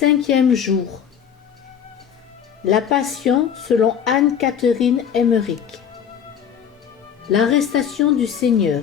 Cinquième jour. La Passion selon Anne-Catherine Emmerich. L'arrestation du Seigneur.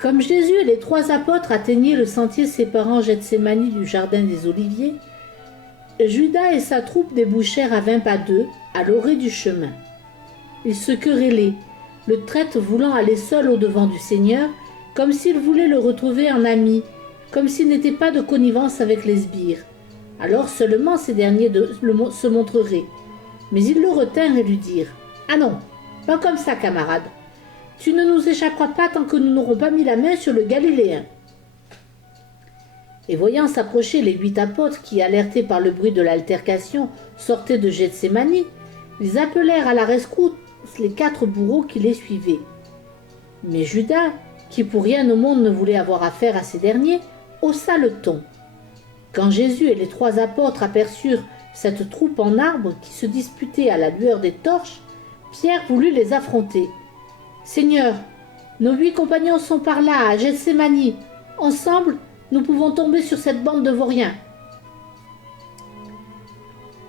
Comme Jésus et les 3 apôtres atteignaient le sentier séparant Gethsémani du jardin des Oliviers, Judas et sa troupe débouchèrent à 20 pas d'eux, à l'orée du chemin. Ils se querellaient, le traître voulant aller seul au-devant du Seigneur, comme s'il voulait le retrouver en ami, comme s'il n'était pas de connivence avec les sbires. Alors seulement ces derniers se montreraient. Mais ils le retinrent et lui dirent « Ah non, pas comme ça, camarade. Tu ne nous échapperas pas tant que nous n'aurons pas mis la main sur le Galiléen. » Et voyant s'approcher les 8 apôtres qui, alertés par le bruit de l'altercation, sortaient de Gethsémani, ils appelèrent à la rescousse les 4 bourreaux qui les suivaient. Mais Judas, qui pour rien au monde ne voulait avoir affaire à ces derniers, haussa le ton. Quand Jésus et les 3 apôtres aperçurent cette troupe en arbre qui se disputait à la lueur des torches, Pierre voulut les affronter. « Seigneur, nos 8 compagnons sont par là, à Gethsémani. Ensemble, nous pouvons tomber sur cette bande de vauriens. »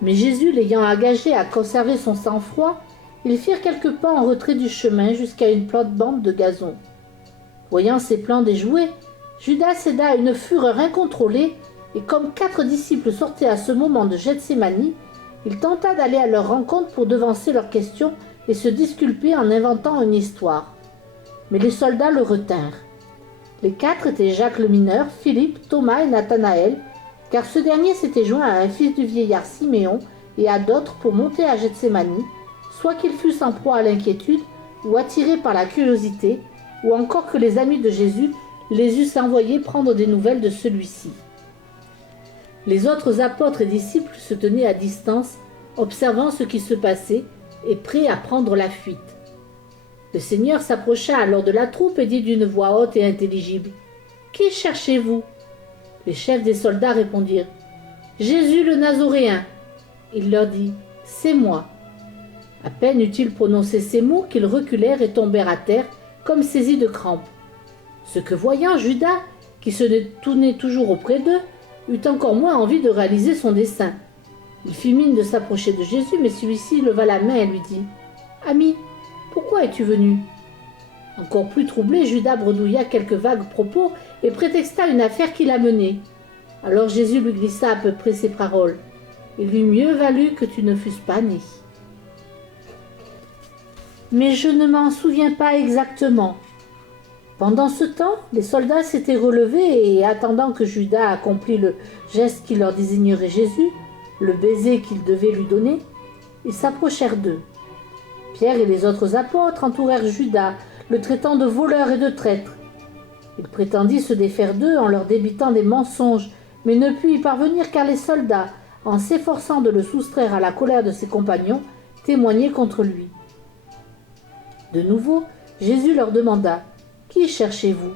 Mais Jésus, l'ayant engagé à conserver son sang-froid, ils firent quelques pas en retrait du chemin jusqu'à une plate-bande de gazon. Voyant ses plans déjoués, Judas céda à une fureur incontrôlée, et comme 4 disciples sortaient à ce moment de Gethsémani, il tenta d'aller à leur rencontre pour devancer leurs questions et se disculper en inventant une histoire. Mais les soldats le retinrent. Les 4 étaient Jacques le mineur, Philippe, Thomas et Nathanaël, car ce dernier s'était joint à un fils du vieillard Siméon et à d'autres pour monter à Gethsémani, soit qu'ils fussent en proie à l'inquiétude ou attirés par la curiosité, ou encore que les amis de Jésus les eussent envoyés prendre des nouvelles de celui-ci. Les autres apôtres et disciples se tenaient à distance, observant ce qui se passait et prêts à prendre la fuite. Le Seigneur s'approcha alors de la troupe et dit d'une voix haute et intelligible « Qui cherchez-vous » Les chefs des soldats répondirent « Jésus le Nazoréen ». Il leur dit « C'est moi ». À peine eut-il prononcé ces mots qu'ils reculèrent et tombèrent à terre comme saisis de crampes. Ce que voyant Judas, qui se tenait toujours auprès d'eux, eut encore moins envie de réaliser son dessein. Il fit mine de s'approcher de Jésus, mais celui-ci leva la main et lui dit « Ami, pourquoi es-tu venu » Encore plus troublé, Judas bredouilla quelques vagues propos et prétexta une affaire qui l'amenait. Alors Jésus lui glissa à peu près ces paroles « Il eût mieux valu que tu ne fusses pas né. » Mais je ne m'en souviens pas exactement. Pendant ce temps, les soldats s'étaient relevés et, attendant que Judas accomplît le geste qui leur désignerait Jésus, le baiser qu'ils devaient lui donner, ils s'approchèrent d'eux. Pierre et les autres apôtres entourèrent Judas, le traitant de voleur et de traître. Il prétendit se défaire d'eux en leur débitant des mensonges, mais ne put y parvenir car les soldats, en s'efforçant de le soustraire à la colère de ses compagnons, témoignaient contre lui. De nouveau, Jésus leur demanda « Qui cherchez-vous »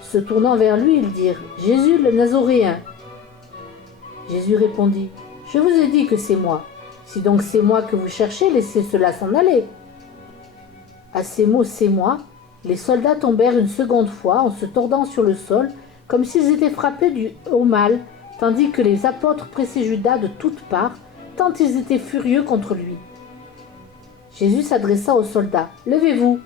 Se tournant vers lui, ils dirent « Jésus le Nazoréen ». Jésus répondit « Je vous ai dit que c'est moi. Si donc c'est moi que vous cherchez, laissez cela s'en aller. » À ces mots « c'est moi », les soldats tombèrent une seconde fois en se tordant sur le sol, comme s'ils étaient frappés du haut mal, tandis que les apôtres pressaient Judas de toutes parts, tant ils étaient furieux contre lui. Jésus s'adressa aux soldats. « Levez-vous !»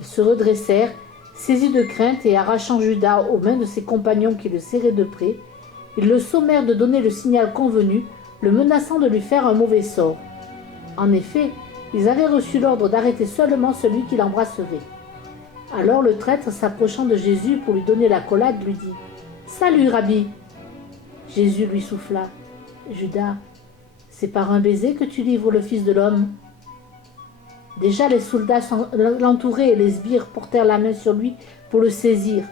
Ils se redressèrent, saisis de crainte et arrachant Judas aux mains de ses compagnons qui le serraient de près, ils le sommèrent de donner le signal convenu, le menaçant de lui faire un mauvais sort. En effet, ils avaient reçu l'ordre d'arrêter seulement celui qui l'embrasserait. Alors le traître, s'approchant de Jésus pour lui donner l'accolade, lui dit « Salut, Rabbi !» Jésus lui souffla « Judas, c'est par un baiser que tu livres le Fils de l'homme ?» Déjà les soldats l'entouraient et les sbires portèrent la main sur lui pour le saisir.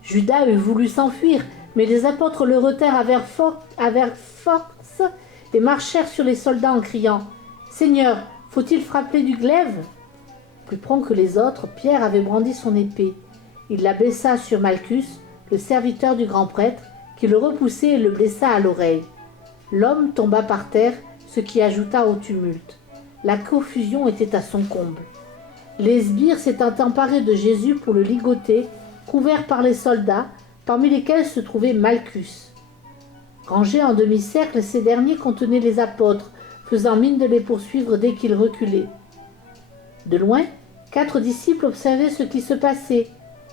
Judas eût voulu s'enfuir, mais les apôtres le retinrent avec force et marchèrent sur les soldats en criant « Seigneur, faut-il frapper du glaive ?» Plus prompt que les autres, Pierre avait brandi son épée. Il la blessa sur Malchus, le serviteur du grand prêtre, qui le repoussait et le blessa à l'oreille. L'homme tomba par terre, ce qui ajouta au tumulte. La confusion était à son comble. Les sbires s'étant emparés de Jésus pour le ligoter, couverts par les soldats, parmi lesquels se trouvait Malchus. Rangés en demi-cercle, ces derniers contenaient les apôtres, faisant mine de les poursuivre dès qu'ils reculaient. De loin, 4 disciples observaient ce qui se passait.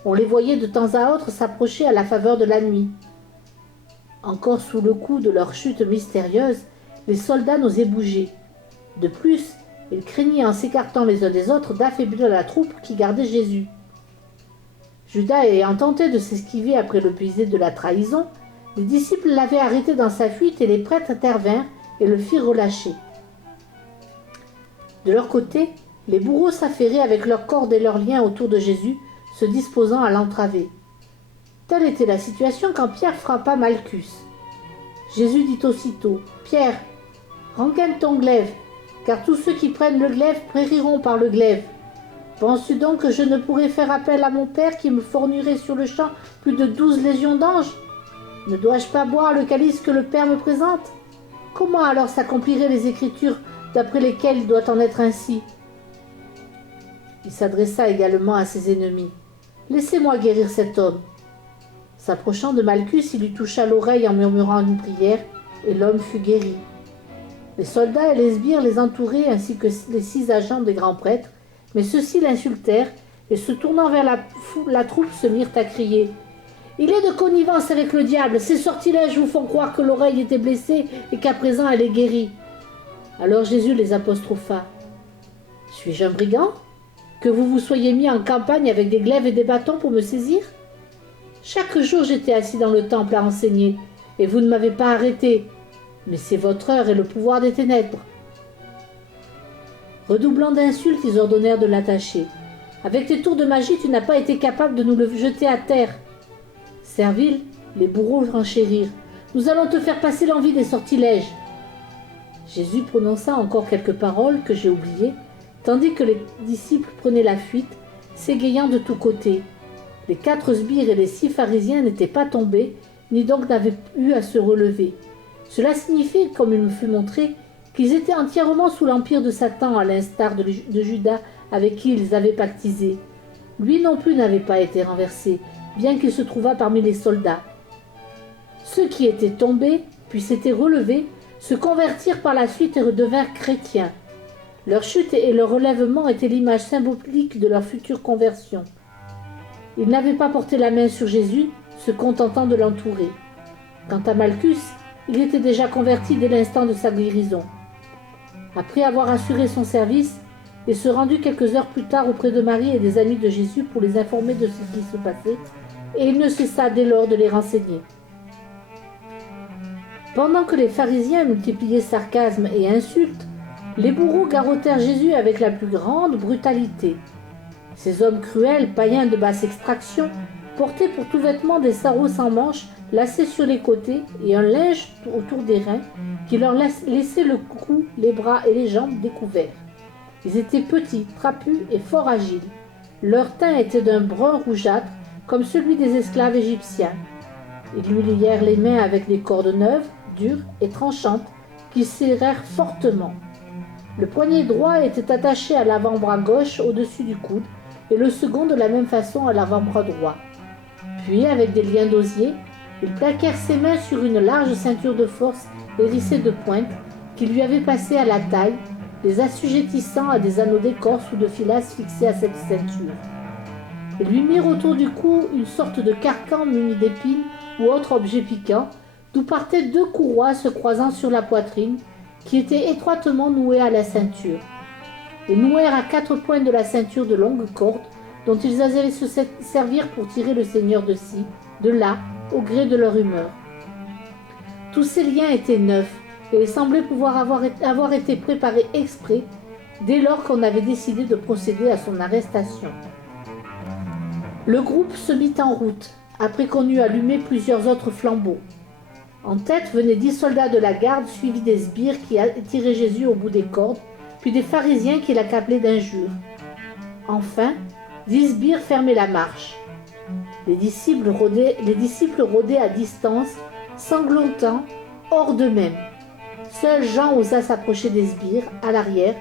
On les voyait de temps à autre s'approcher à la faveur de la nuit. Encore sous le coup de leur chute mystérieuse, les soldats n'osaient bouger. De plus, ils craignaient en s'écartant les uns des autres d'affaiblir la troupe qui gardait Jésus. Judas ayant tenté de s'esquiver après le baiser de la trahison, les disciples l'avaient arrêté dans sa fuite et les prêtres intervinrent et le firent relâcher. De leur côté, les bourreaux s'affairaient avec leurs cordes et leurs liens autour de Jésus, se disposant à l'entraver. Telle était la situation quand Pierre frappa Malchus. Jésus dit aussitôt « Pierre, rengaine ton glaive, car tous ceux qui prennent le glaive périront par le glaive. Penses-tu donc que je ne pourrais faire appel à mon Père qui me fournirait sur le champ plus de 12 légions d'anges? Ne dois-je pas boire le calice que le Père me présente? Comment alors s'accompliraient les Écritures d'après lesquelles il doit en être ainsi ?» Il s'adressa également à ses ennemis. « Laissez-moi guérir cet homme. » S'approchant de Malchus, il lui toucha l'oreille en murmurant une prière, et l'homme fut guéri. Les soldats et les sbires les entouraient ainsi que les 6 agents des grands prêtres, mais ceux-ci l'insultèrent, et se tournant vers la troupe se mirent à crier « Il est de connivence avec le diable, ces sortilèges vous font croire que l'oreille était blessée et qu'à présent elle est guérie. » Alors Jésus les apostropha. « Suis-je un brigand? Que vous vous soyez mis en campagne avec des glaives et des bâtons pour me saisir? Chaque jour j'étais assis dans le temple à enseigner, et vous ne m'avez pas arrêté, mais c'est votre heure et le pouvoir des ténèbres. » Redoublant d'insultes, ils ordonnèrent de l'attacher. « Avec tes tours de magie, tu n'as pas été capable de nous le jeter à terre. » Servile, les bourreaux renchérirent. « Nous allons te faire passer l'envie des sortilèges. » Jésus prononça encore quelques paroles que j'ai oubliées, tandis que les disciples prenaient la fuite, s'égayant de tous côtés. Les 4 sbires et les 6 pharisiens n'étaient pas tombés, ni donc n'avaient eu à se relever. Cela signifiait, comme il me fut montré, qu'ils étaient entièrement sous l'empire de Satan, à l'instar de Judas avec qui ils avaient pactisé. Lui non plus n'avait pas été renversé, bien qu'il se trouvât parmi les soldats. Ceux qui étaient tombés, puis s'étaient relevés, se convertirent par la suite et redevinrent chrétiens. Leur chute et leur relèvement étaient l'image symbolique de leur future conversion. Ils n'avaient pas porté la main sur Jésus, se contentant de l'entourer. Quant à Malchus, il était déjà converti dès l'instant de sa guérison. Après avoir assuré son service, il se rendit quelques heures plus tard auprès de Marie et des amis de Jésus pour les informer de ce qui se passait, et il ne cessa dès lors de les renseigner. Pendant que les pharisiens multipliaient sarcasmes et insultes, les bourreaux garrottèrent Jésus avec la plus grande brutalité. Ces hommes cruels, païens de basse extraction, portaient pour tout vêtement des sarraux sans manches lacés sur les côtés et un linge autour des reins qui leur laissait le cou, les bras et les jambes découverts. Ils étaient petits, trapus et fort agiles. Leur teint était d'un brun rougeâtre comme celui des esclaves égyptiens. Ils lui lièrent les mains avec des cordes neuves, dures et tranchantes, qui serrèrent fortement. Le poignet droit était attaché à l'avant-bras gauche au-dessus du coude et le second de la même façon à l'avant-bras droit. Puis, avec des liens d'osier, ils plaquèrent ses mains sur une large ceinture de force hérissée de pointes qui lui avait passé à la taille, les assujettissant à des anneaux d'écorce ou de filasse fixés à cette ceinture. Ils lui mirent autour du cou une sorte de carcan muni d'épines ou autre objet piquant, d'où partaient 2 courroies se croisant sur la poitrine, qui étaient étroitement nouées à la ceinture. Ils nouèrent à 4 points de la ceinture de longues cordes, dont ils allaient se servir pour tirer le Seigneur de ci, de là, au gré de leur humeur. Tous ces liens étaient neufs, et ils semblaient pouvoir avoir été préparés exprès, dès lors qu'on avait décidé de procéder à son arrestation. Le groupe se mit en route, après qu'on eut allumé plusieurs autres flambeaux. En tête venaient 10 soldats de la garde, suivis des sbires qui attiraient Jésus au bout des cordes, puis des pharisiens qui l'accablaient d'injures. Enfin, 10 sbires fermaient la marche. Les disciples rôdaient à distance, sanglotant, hors d'eux-mêmes. Seul Jean osa s'approcher des sbires, à l'arrière.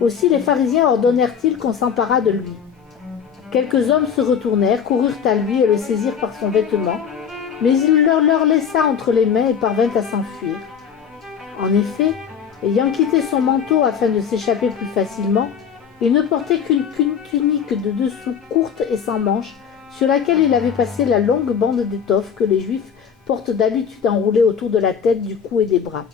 Aussi les pharisiens ordonnèrent-ils qu'on s'emparât de lui. Quelques hommes se retournèrent, coururent à lui et le saisirent par son vêtement, mais il leur laissa entre les mains et parvint à s'enfuir. En effet, ayant quitté son manteau afin de s'échapper plus facilement, il ne portait qu'une tunique de dessous courte et sans manches, sur laquelle il avait passé la longue bande d'étoffe que les Juifs portent d'habitude enroulée autour de la tête, du cou et des bras.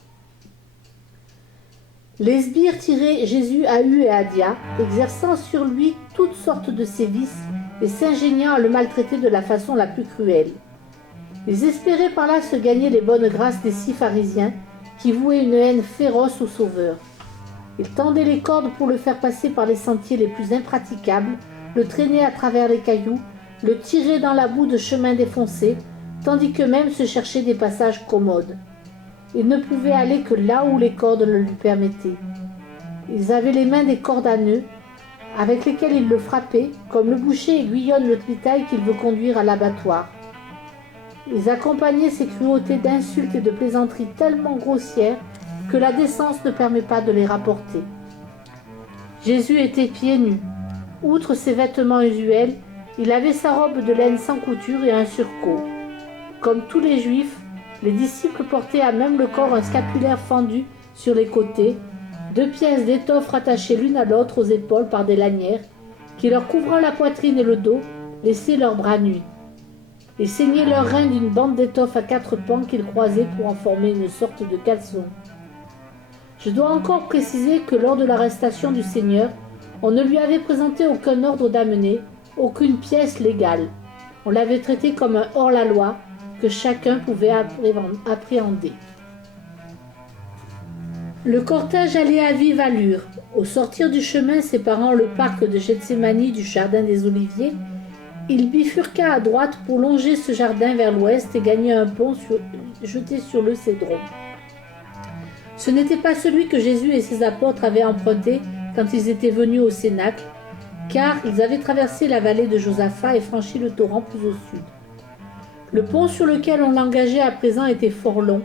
Les sbires tiraient Jésus à hue et à dia, exerçant sur lui toutes sortes de sévices et s'ingéniant à le maltraiter de la façon la plus cruelle. Ils espéraient par là se gagner les bonnes grâces des 6 pharisiens qui vouaient une haine féroce au Sauveur. Ils tendaient les cordes pour le faire passer par les sentiers les plus impraticables, le traînaient à travers les cailloux, le tiraient dans la boue de chemins défoncés, tandis qu'eux-mêmes se cherchaient des passages commodes. Il ne pouvait aller que là où les cordes le lui permettaient. Ils avaient les mains des cordes à nœuds, avec lesquelles ils le frappaient, comme le boucher aiguillonne le bétail qu'il veut conduire à l'abattoir. Ils accompagnaient ces cruautés d'insultes et de plaisanteries tellement grossières que la décence ne permet pas de les rapporter. Jésus était pieds nus. Outre ses vêtements usuels, il avait sa robe de laine sans couture et un surcot. Comme tous les Juifs, les disciples portaient à même le corps un scapulaire fendu sur les côtés, 2 pièces d'étoffe rattachées l'une à l'autre aux épaules par des lanières, qui leur couvrant la poitrine et le dos, laissaient leurs bras nus. Ils ceignaient leurs reins d'une bande d'étoffe à 4 pans qu'ils croisaient pour en former une sorte de caleçon. Je dois encore préciser que lors de l'arrestation du Seigneur, on ne lui avait présenté aucun ordre d'amener, aucune pièce légale. On l'avait traité comme un hors-la-loi que chacun pouvait appréhender. Le cortège allait à vive allure. Au sortir du chemin séparant le parc de Gethsémani du jardin des Oliviers, il bifurqua à droite pour longer ce jardin vers l'ouest et gagner un pont jeté sur le Cédron. Ce n'était pas celui que Jésus et ses apôtres avaient emprunté quand ils étaient venus au Cénacle, car ils avaient traversé la vallée de Josaphat et franchi le torrent plus au sud. Le pont sur lequel on l'engageait à présent était fort long.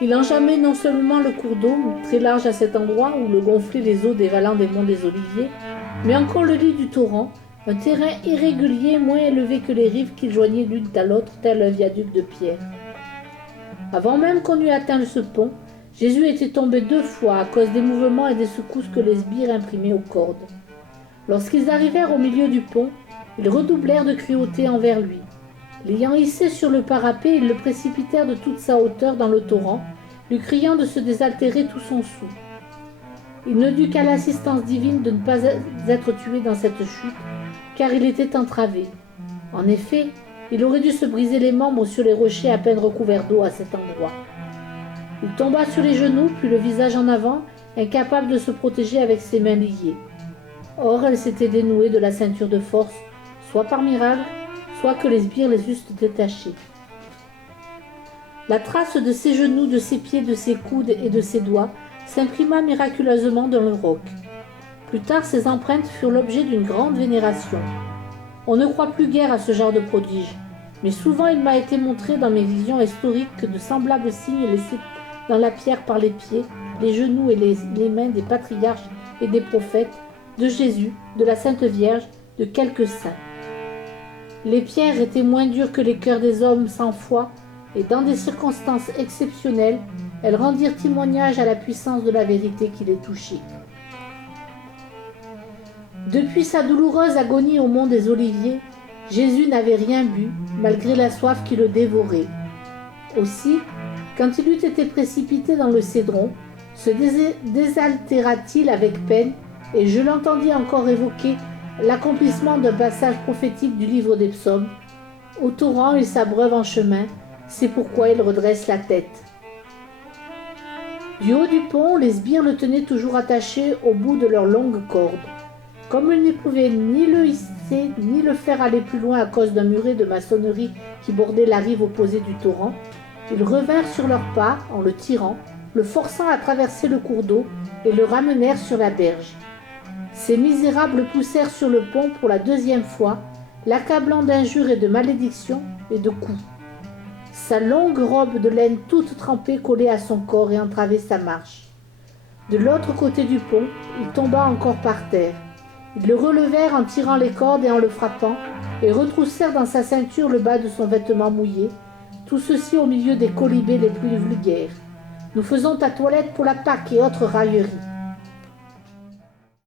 Il enjambait non seulement le cours d'eau, très large à cet endroit où le gonflaient les eaux dévalant des monts des Oliviers, mais encore le lit du torrent, un terrain irrégulier moins élevé que les rives qu'il joignait l'une à l'autre tel un viaduc de pierre. Avant même qu'on eût atteint ce pont, Jésus était tombé 2 fois à cause des mouvements et des secousses que les sbires imprimaient aux cordes. Lorsqu'ils arrivèrent au milieu du pont, ils redoublèrent de cruauté envers lui. L'ayant hissé sur le parapet, ils le précipitèrent de toute sa hauteur dans le torrent, lui criant de se désaltérer tout son soûl. Il ne dut qu'à l'assistance divine de ne pas être tué dans cette chute, car il était entravé. En effet, il aurait dû se briser les membres sur les rochers à peine recouverts d'eau à cet endroit. Il tomba sur les genoux, puis le visage en avant, incapable de se protéger avec ses mains liées. Or, elles s'étaient dénouées de la ceinture de force, soit par miracle, soit que les sbires les eussent détachées. La trace de ses genoux, de ses pieds, de ses coudes et de ses doigts s'imprima miraculeusement dans le roc. Plus tard, ces empreintes furent l'objet d'une grande vénération. On ne croit plus guère à ce genre de prodige, mais souvent il m'a été montré dans mes visions historiques que de semblables signes laissés dans la pierre par les pieds, les genoux et les mains des patriarches et des prophètes, de Jésus, de la Sainte Vierge, de quelques saints. Les pierres étaient moins dures que les cœurs des hommes sans foi, et dans des circonstances exceptionnelles, elles rendirent témoignage à la puissance de la vérité qui les touchait. Depuis sa douloureuse agonie au mont des Oliviers, Jésus n'avait rien bu, malgré la soif qui le dévorait. Aussi, quand il eut été précipité dans le Cédron, se désaltéra-t-il avec peine, et je l'entendis encore évoquer l'accomplissement d'un passage prophétique du livre des psaumes. Au torrent, il s'abreuve en chemin, c'est pourquoi il redresse la tête. Du haut du pont, les sbires le tenaient toujours attaché au bout de leurs longues cordes. Comme ils ne pouvaient ni le hisser, ni le faire aller plus loin à cause d'un muret de maçonnerie qui bordait la rive opposée du torrent, ils revinrent sur leurs pas en le tirant, le forçant à traverser le cours d'eau et le ramenèrent sur la berge. Ces misérables poussèrent sur le pont pour la 2e fois, l'accablant d'injures et de malédictions et de coups. Sa longue robe de laine toute trempée collait à son corps et entravait sa marche. De l'autre côté du pont, il tomba encore par terre. Ils le relevèrent en tirant les cordes et en le frappant, et retroussèrent dans sa ceinture le bas de son vêtement mouillé, tout ceci au milieu des colibés les plus vulgaires. Nous faisons ta toilette pour la Pâque et autres railleries.